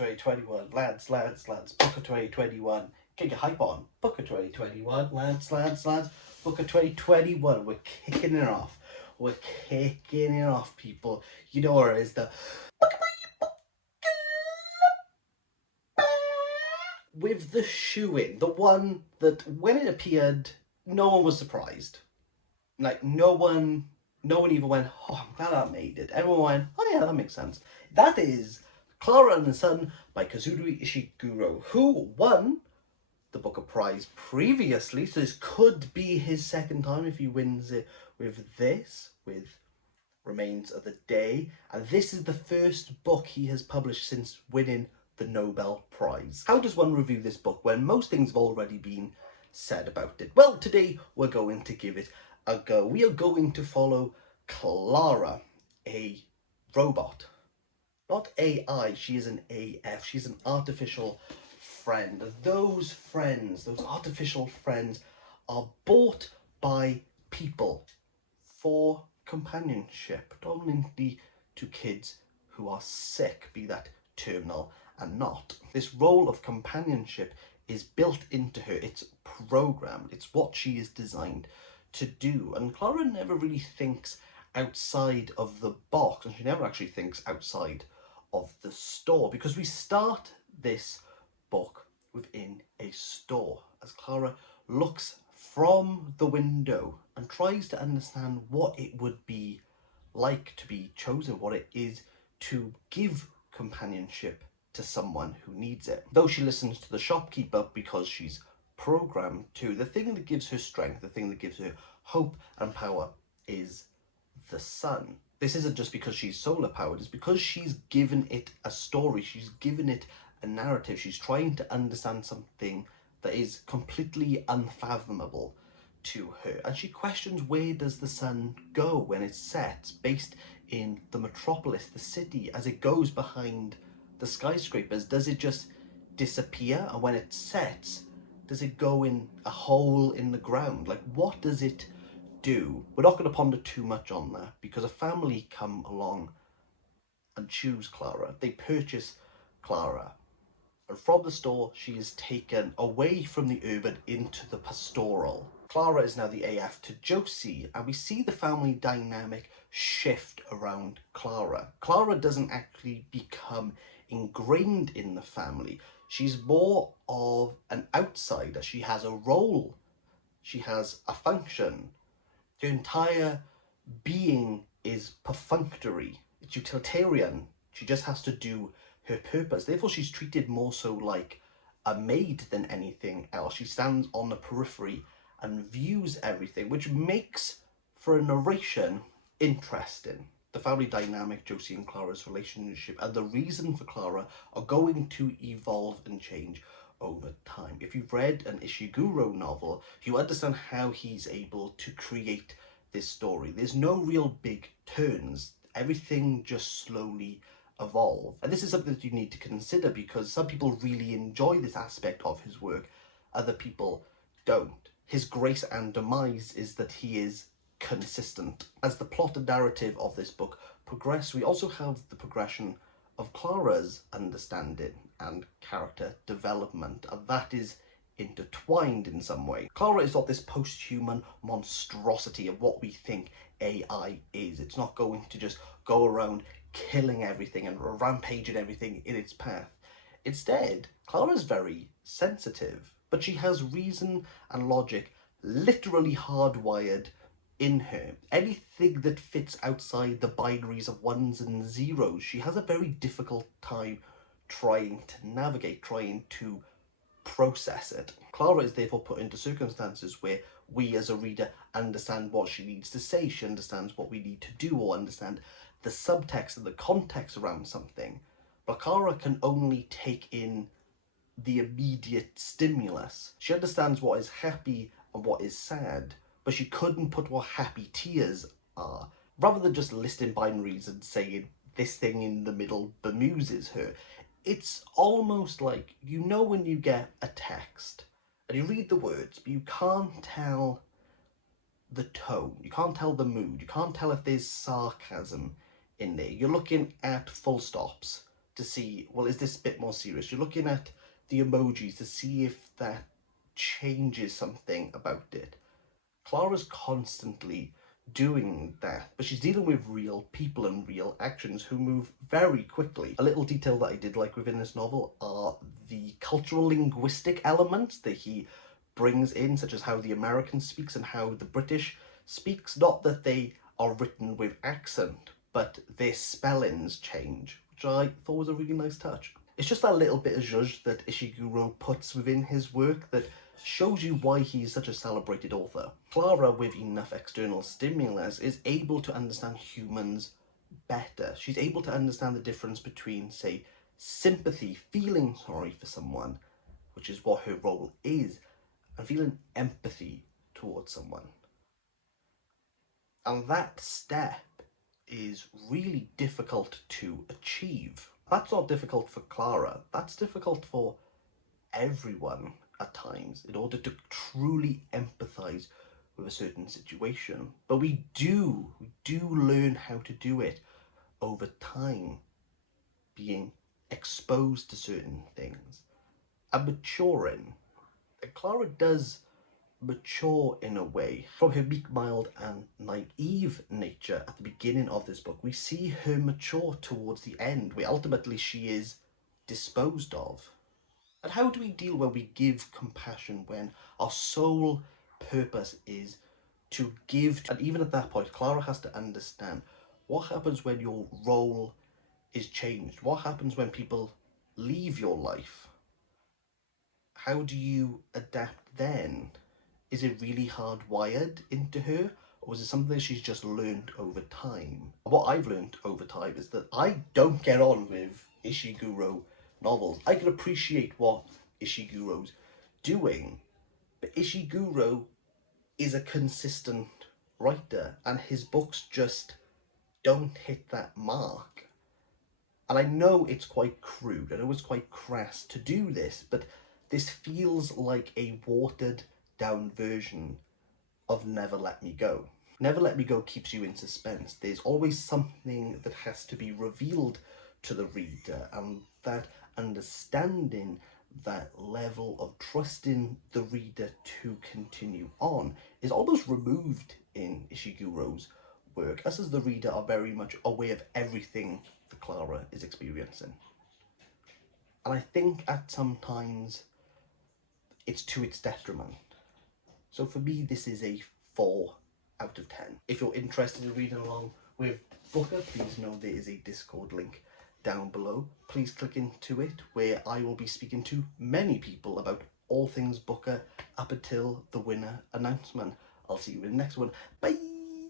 of 2021, lads, Book of 2021. Get your hype on. Book of 2021, lads, Book of 2021. We're kicking it off. We're kicking it off, people. You know where it is, the with the shoe-in, the one that when it appeared, no one was surprised. Like no one even went, oh, I'm glad I made it. Everyone went, oh yeah, that makes sense. That is Klara and the Sun by Kazuo Ishiguro, who won the Booker Prize previously, so this could be his second time if he wins it with Remains of the Day. And this is the first book he has published since winning the Nobel Prize. How does one review this book when most things have already been said about it? Well, today we're going to give it a go. We are going to follow Klara, a robot. Not AI, she is an AF. She's an artificial friend. Those friends, those artificial friends, are bought by people for companionship, predominantly to kids who are sick, be that terminal and not. This role of companionship is built into her. It's programmed. It's what she is designed to do. And Klara never really thinks outside of the box, and she never actually thinks outside of the store, because we start this book within a store as Klara looks from the window and tries to understand what it would be like to be chosen, what it is to give companionship to someone who needs it. Though she listens to the shopkeeper because she's programmed to, the thing that gives her strength, the thing that gives her hope and power is the sun. This isn't just because she's solar powered, it's because she's given it a story, she's given it a narrative, she's trying to understand something that is completely unfathomable to her. And she questions, where does the sun go when it sets, based in the metropolis, the city, as it goes behind the skyscrapers? Does it just disappear? And when it sets, does it go in a hole in the ground? Like, what does it do? We're not going to ponder too much on that, because a family come along and choose Klara. They purchase Klara, and from the store she is taken away from the urban into the pastoral. Klara is now the AF to Josie, and we see the family dynamic shift around Klara. Klara doesn't actually become ingrained in the family. She's more of an outsider. She has a role. She has a function. Her entire being is perfunctory. It's utilitarian. She just has to do her purpose. Therefore, she's treated more so like a maid than anything else. She stands on the periphery and views everything, which makes for a narration interesting. The family dynamic, Josie and Klara's relationship, and the reason for Klara are going to evolve and change over time. If you've read an Ishiguro novel, you understand how he's able to create this story. There's no real big turns. Everything just slowly evolves. And this is something that you need to consider, because some people really enjoy this aspect of his work, other people don't. His grace and demise is that he is consistent. As the plot and narrative of this book progress, we also have the progression of Klara's understanding and character development, and that is intertwined in some way. Klara is not this post-human monstrosity of what we think AI is. It's not going to just go around killing everything and rampaging everything in its path. Instead, Klara is very sensitive, but she has reason and logic literally hardwired in her. Anything that fits outside the binaries of ones and zeros, she has a very difficult time trying to navigate, trying to process it. Klara is therefore put into circumstances where we as a reader understand what she needs to say, she understands what we need to do, or understand the subtext and the context around something. But Klara can only take in the immediate stimulus. She understands what is happy and what is sad, but she couldn't put what happy tears are. Rather than just listing binaries and saying this thing in the middle bemuses her, it's almost like, you know, when you get a text and you read the words, but you can't tell the tone, you can't tell the mood, you can't tell if there's sarcasm in there. You're looking at full stops, to see, well, is this a bit more serious? You're looking at the emojis to see if that changes something about it. Klara's constantly doing that, but she's dealing with real people and real actions who move very quickly. A little detail that I did like within this novel are the cultural linguistic elements that he brings in, such as how the American speaks and how the British speaks. Not that they are written with accent, but their spellings change, which I thought was a really nice touch. It's just that little bit of zhuzh that Ishiguro puts within his work that shows you why he's such a celebrated author. Klara, with enough external stimulus, is able to understand humans better. She's able to understand the difference between, say, sympathy, feeling sorry for someone, which is what her role is, and feeling empathy towards someone. And that step is really difficult to achieve. That's not difficult for Klara, that's difficult for everyone at times in order to truly empathize with a certain situation. But we do learn how to do it over time, being exposed to certain things and maturing. And Klara does mature in a way. From her meek, mild and naive nature at the beginning of this book, we see her mature towards the end, where ultimately she is disposed of. And how do we deal when we give compassion, when our sole purpose is to give? And even at that point, Klara has to understand what happens when your role is changed. What happens when people leave your life? How do you adapt then? Is it really hardwired into her, or is it something she's just learned over time? What I've learned over time is that I don't get on with Ishiguro novels. I can appreciate what Ishiguro's doing, but Ishiguro is a consistent writer, and his books just don't hit that mark. And I know it's quite crude, I know it's quite crass to do this, but this feels like a watered down version of Never Let Me Go. Never Let Me Go keeps you in suspense. There's always something that has to be revealed to the reader, and that understanding, that level of trusting the reader to continue on is almost removed in Ishiguro's work. Us as the reader are very much aware of everything that Klara is experiencing. And I think at some times it's to its detriment. So for me, this is a 4 out of 10. If you're interested in reading along with Booker, please know there is a Discord link down below. Please click into it, where I will be speaking to many people about all things Booker up until the winner announcement. I'll see you in the next one. Bye!